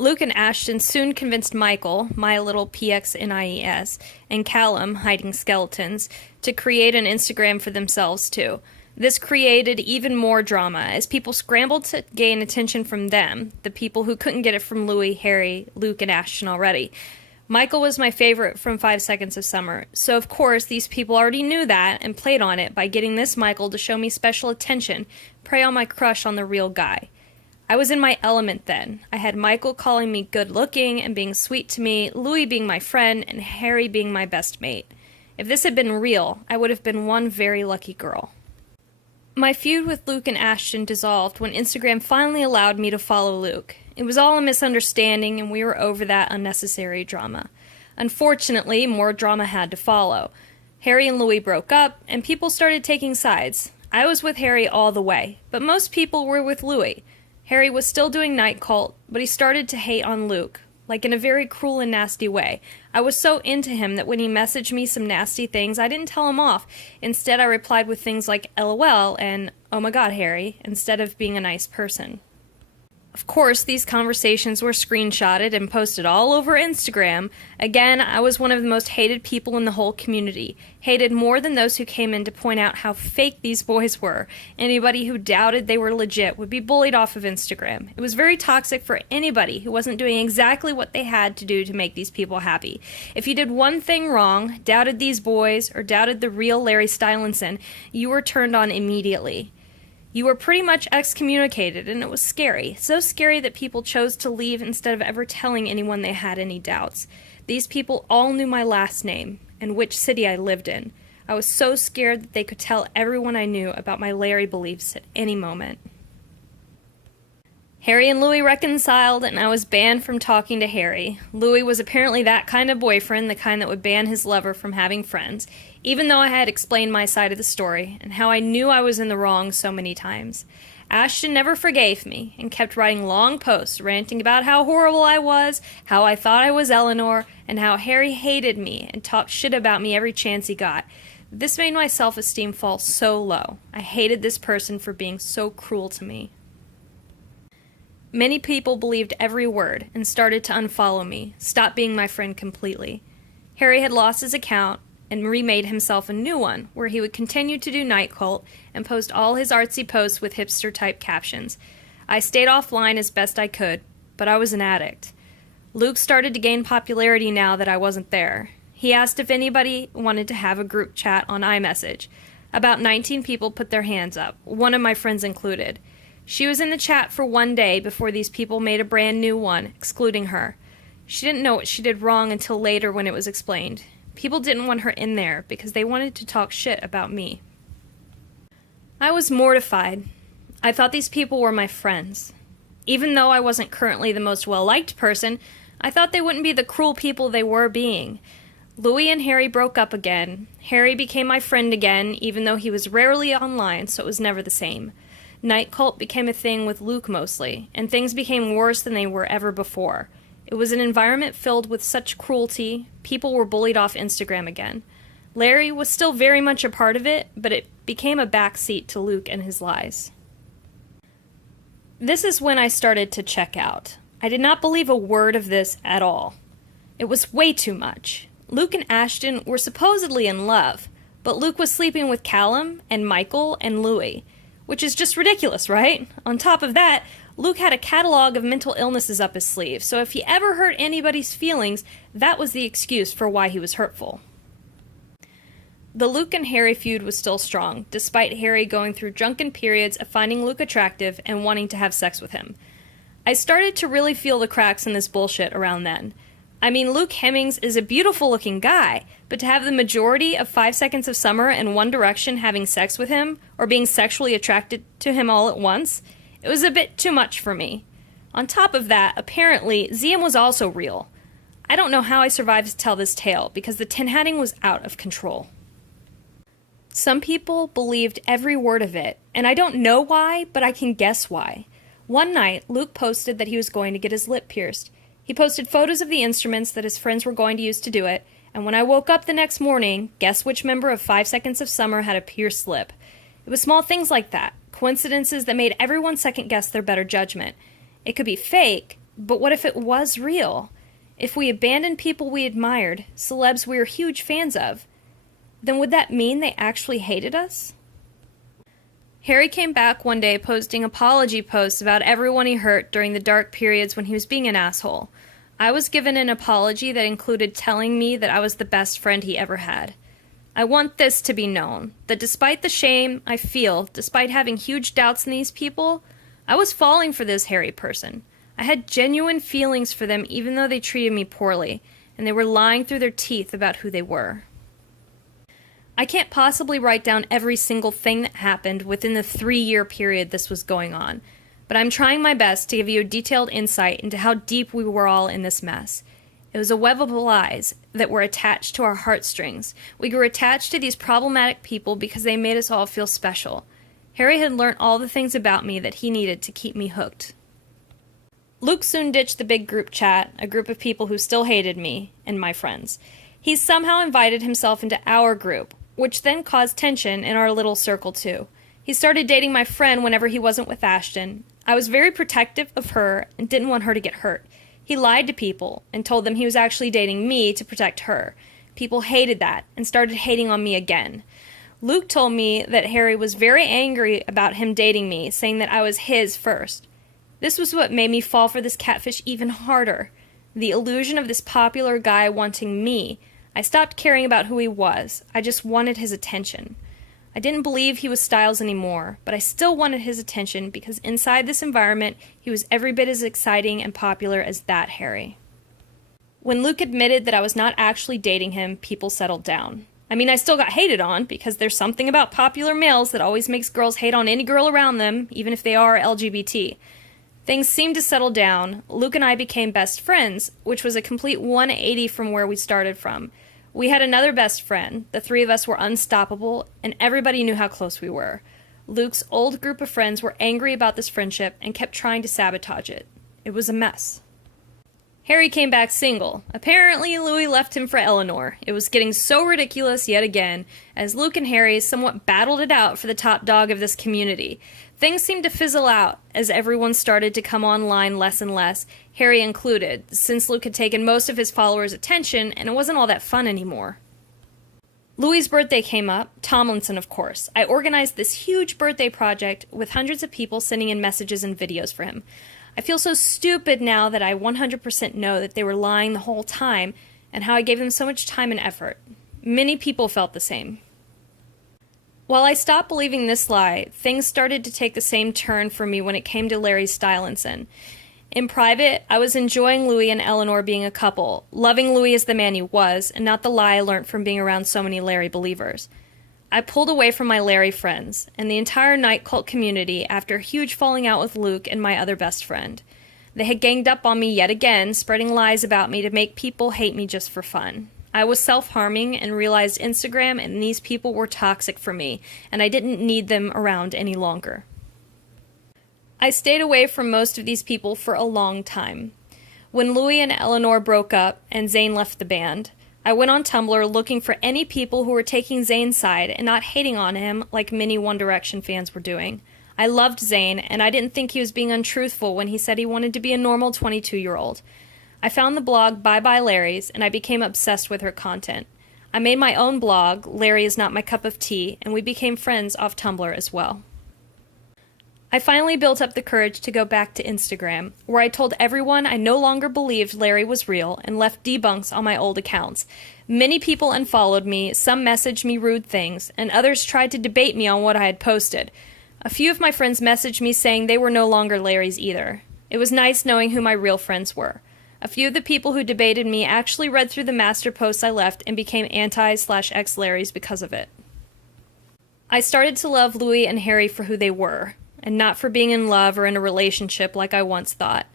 Luke and Ashton soon convinced Michael, my little PXNIES, and Callum, hiding skeletons, to create an Instagram for themselves too. This created even more drama as people scrambled to gain attention from them, the people who couldn't get it from Louie, Harry, Luke, and Ashton already. Michael was my favorite from 5 Seconds of Summer, so of course these people already knew that and played on it by getting this Michael to show me special attention, prey on my crush on the real guy. I was in my element then. I had Michael calling me good looking and being sweet to me, Louis being my friend, and Harry being my best mate. If this had been real, I would have been one very lucky girl. My feud with Luke and Ashton dissolved when Instagram finally allowed me to follow Luke. It was all a misunderstanding and we were over that unnecessary drama. Unfortunately, more drama had to follow. Harry and Louis broke up and people started taking sides. I was with Harry all the way, but most people were with Louis. Harry was still doing Night Cult, but he started to hate on Luke, like in a very cruel and nasty way. I was so into him that when he messaged me some nasty things, I didn't tell him off. Instead, I replied with things like LOL and oh my god, Harry, instead of being a nice person. Of course, these conversations were screenshotted and posted all over Instagram. Again, I was one of the most hated people in the whole community. Hated more than those who came in to point out how fake these boys were. Anybody who doubted they were legit would be bullied off of Instagram. It was very toxic for anybody who wasn't doing exactly what they had to do to make these people happy. If you did one thing wrong, doubted these boys, or doubted the real Larry Stylinson, you were turned on immediately. You were pretty much excommunicated, and it was scary. So scary that people chose to leave instead of ever telling anyone they had any doubts. These people all knew my last name, and which city I lived in. I was so scared that they could tell everyone I knew about my Larry beliefs at any moment. Harry and Louis reconciled, and I was banned from talking to Harry. Louis was apparently that kind of boyfriend, the kind that would ban his lover from having friends, even though I had explained my side of the story, and how I knew I was in the wrong so many times. Ashton never forgave me, and kept writing long posts ranting about how horrible I was, how I thought I was Eleanor, and how Harry hated me and talked shit about me every chance he got. This made my self-esteem fall so low. I hated this person for being so cruel to me. Many people believed every word and started to unfollow me, stop being my friend completely. Harry had lost his account and remade himself a new one where he would continue to do Night Cult and post all his artsy posts with hipster-type captions. I stayed offline as best I could, but I was an addict. Luke started to gain popularity now that I wasn't there. He asked if anybody wanted to have a group chat on iMessage. About 19 people put their hands up, one of my friends included. She was in the chat for one day before these people made a brand new one, excluding her. She didn't know what she did wrong until later when it was explained. People didn't want her in there because they wanted to talk shit about me. I was mortified. I thought these people were my friends. Even though I wasn't currently the most well-liked person, I thought they wouldn't be the cruel people they were being. Louis and Harry broke up again. Harry became my friend again, even though he was rarely online, so it was never the same. Night Cult became a thing with Luke mostly, and things became worse than they were ever before. It was an environment filled with such cruelty, people were bullied off Instagram again. Larry was still very much a part of it, but it became a backseat to Luke and his lies. This is when I started to check out. I did not believe a word of this at all. It was way too much. Luke and Ashton were supposedly in love, but Luke was sleeping with Callum and Michael and Louis. Which is just ridiculous, right? On top of that, Luke had a catalog of mental illnesses up his sleeve, so if he ever hurt anybody's feelings, that was the excuse for why he was hurtful. The Luke and Harry feud was still strong, despite Harry going through drunken periods of finding Luke attractive and wanting to have sex with him. I started to really feel the cracks in this bullshit around then. I mean, Luke Hemmings is a beautiful-looking guy, but to have the majority of 5 Seconds of Summer and One Direction having sex with him, or being sexually attracted to him all at once, it was a bit too much for me. On top of that, apparently, ZM was also real. I don't know how I survived to tell this tale, because the tin-hatting was out of control. Some people believed every word of it, and I don't know why, but I can guess why. One night, Luke posted that he was going to get his lip pierced. He posted photos of the instruments that his friends were going to use to do it, and when I woke up the next morning, guess which member of 5 Seconds of Summer had a pierced lip? It was small things like that, coincidences that made everyone second-guess their better judgment. It could be fake, But what if it was real? If we abandoned people we admired, celebs we were huge fans of, then would that mean they actually hated us? Harry came back one day posting apology posts about everyone he hurt during the dark periods when he was being an asshole. I was given an apology that included telling me that I was the best friend he ever had. I want this to be known, that despite the shame I feel, despite having huge doubts in these people, I was falling for this Harry person. I had genuine feelings for them even though they treated me poorly, and they were lying through their teeth about who they were. I can't possibly write down every single thing that happened within the 3-year period this was going on, but I'm trying my best to give you a detailed insight into how deep we were all in this mess. It was a web of lies that were attached to our heartstrings. We grew attached to these problematic people because they made us all feel special. Harry had learned all the things about me that he needed to keep me hooked. Luke soon ditched the big group chat, a group of people who still hated me and my friends. He somehow invited himself into our group, which then caused tension in our little circle too. He started dating my friend whenever he wasn't with Ashton. I was very protective of her and didn't want her to get hurt. He lied to people and told them he was actually dating me to protect her. People hated that and started hating on me again. Luke told me that Harry was very angry about him dating me, saying that I was his first. This was what made me fall for this catfish even harder. The illusion of this popular guy wanting me. I stopped caring about who he was. I just wanted his attention. I didn't believe he was Styles anymore, but I still wanted his attention because inside this environment, he was every bit as exciting and popular as that Harry. When Luke admitted that I was not actually dating him, people settled down. I mean, I still got hated on because there's something about popular males that always makes girls hate on any girl around them, even if they are LGBT. Things seemed to settle down. Luke and I became best friends, which was a complete 180 from where we started from. We had another best friend. The three of us were unstoppable, and everybody knew how close we were. Luke's old group of friends were angry about this friendship and kept trying to sabotage it. It was a mess. Harry came back single. Apparently, Louis left him for Eleanor. It was getting so ridiculous yet again, as Luke and Harry somewhat battled it out for the top dog of this community. Things seemed to fizzle out as everyone started to come online less and less, Harry included, since Luke had taken most of his followers' attention and it wasn't all that fun anymore. Louis' birthday came up, Tomlinson of course. I organized this huge birthday project with hundreds of people sending in messages and videos for him. I feel so stupid now that I 100% know that they were lying the whole time and how I gave them so much time and effort. Many people felt the same. While I stopped believing this lie, things started to take the same turn for me when it came to Larry Stylinson. In private, I was enjoying Louis and Eleanor being a couple, loving Louis as the man he was, and not the lie I learned from being around so many Larry believers. I pulled away from my Larry friends and the entire night cult community after a huge falling out with Luke and my other best friend. They had ganged up on me yet again, spreading lies about me to make people hate me just for fun. I was self-harming and realized Instagram and these people were toxic for me, and I didn't need them around any longer. I stayed away from most of these people for a long time. When Louis and Eleanor broke up and Zayn left the band, I went on Tumblr looking for any people who were taking Zayn's side and not hating on him like many One Direction fans were doing. I loved Zayn, and I didn't think he was being untruthful when he said he wanted to be a normal 22-year-old. I found the blog Bye Bye Larries, and I became obsessed with her content. I made my own blog, Larry Is Not My Cup of Tea, and we became friends off Tumblr as well. I finally built up the courage to go back to Instagram, where I told everyone I no longer believed Larry was real and left debunks on my old accounts. Many people unfollowed me, some messaged me rude things, and others tried to debate me on what I had posted. A few of my friends messaged me saying they were no longer Larry's either. It was nice knowing who my real friends were. A few of the people who debated me actually read through the master posts I left and became anti/ex-Larries because of it. I started to love Louis and Harry for who they were, and not for being in love or in a relationship like I once thought.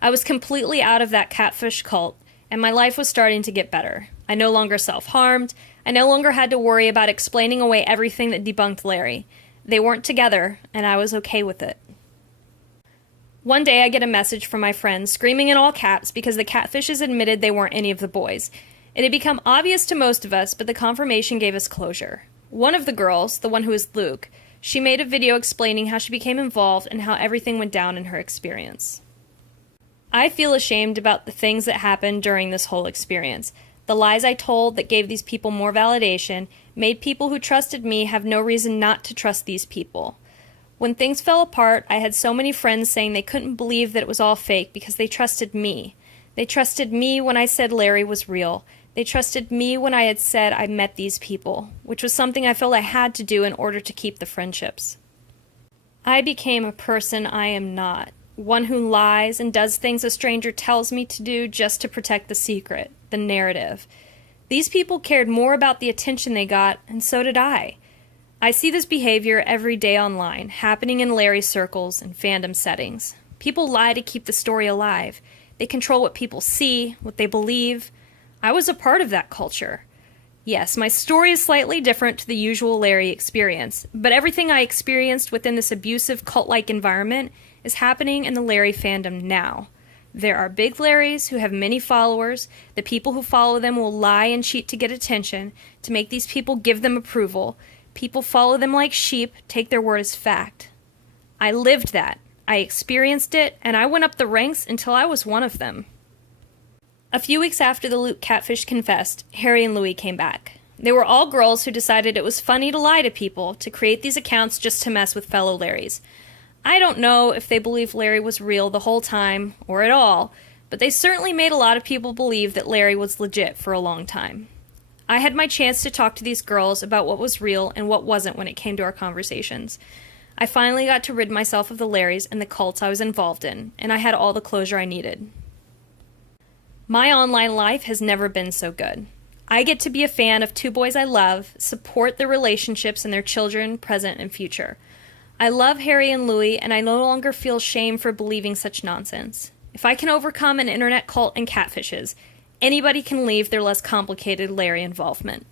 I was completely out of that catfish cult, and my life was starting to get better. I no longer self-harmed. I no longer had to worry about explaining away everything that debunked Larry. They weren't together, and I was okay with it. One day I get a message from my friend screaming in all caps because the catfishes admitted they weren't any of the boys. It had become obvious to most of us, but the confirmation gave us closure. One of the girls, the one who is Luke, she made a video explaining how she became involved and how everything went down in her experience. I feel ashamed about the things that happened during this whole experience. The lies I told that gave these people more validation made people who trusted me have no reason not to trust these people. When things fell apart, I had so many friends saying they couldn't believe that it was all fake because they trusted me. They trusted me when I said Larry was real. They trusted me when I had said I met these people, which was something I felt I had to do in order to keep the friendships. I became a person I am not, one who lies and does things a stranger tells me to do just to protect the secret, the narrative. These people cared more about the attention they got, and so did I. I see this behavior every day online, happening in Larry circles and fandom settings. People lie to keep the story alive. They control what people see, what they believe. I was a part of that culture. Yes, my story is slightly different to the usual Larry experience, but everything I experienced within this abusive cult-like environment is happening in the Larry fandom now. There are big Larrys who have many followers. The people who follow them will lie and cheat to get attention, to make these people give them approval. People follow them like sheep, take their word as fact. I lived that. I experienced it, and I went up the ranks until I was one of them. A few weeks after the Luke catfish confessed, Harry and Louis came back. They were all girls who decided it was funny to lie to people, to create these accounts just to mess with fellow Larrys. I don't know if they believed Larry was real the whole time, or at all, but they certainly made a lot of people believe that Larry was legit for a long time. I had my chance to talk to these girls about what was real and what wasn't when it came to our conversations. I finally got to rid myself of the Larrys and the cults I was involved in, and I had all the closure I needed. My online life has never been so good. I get to be a fan of two boys I love, support their relationships and their children, present and future. I love Harry and Louis, and I no longer feel shame for believing such nonsense. If I can overcome an internet cult and catfishes, anybody can leave their less complicated Larry involvement.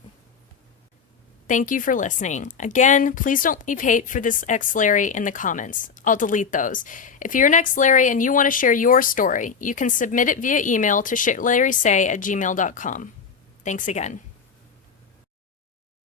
Thank you for listening. Again, please don't leave hate for this ex-Larry in the comments. I'll delete those. If you're an ex-Larry and you want to share your story, you can submit it via email to shitlarrysay@gmail.com. Thanks again.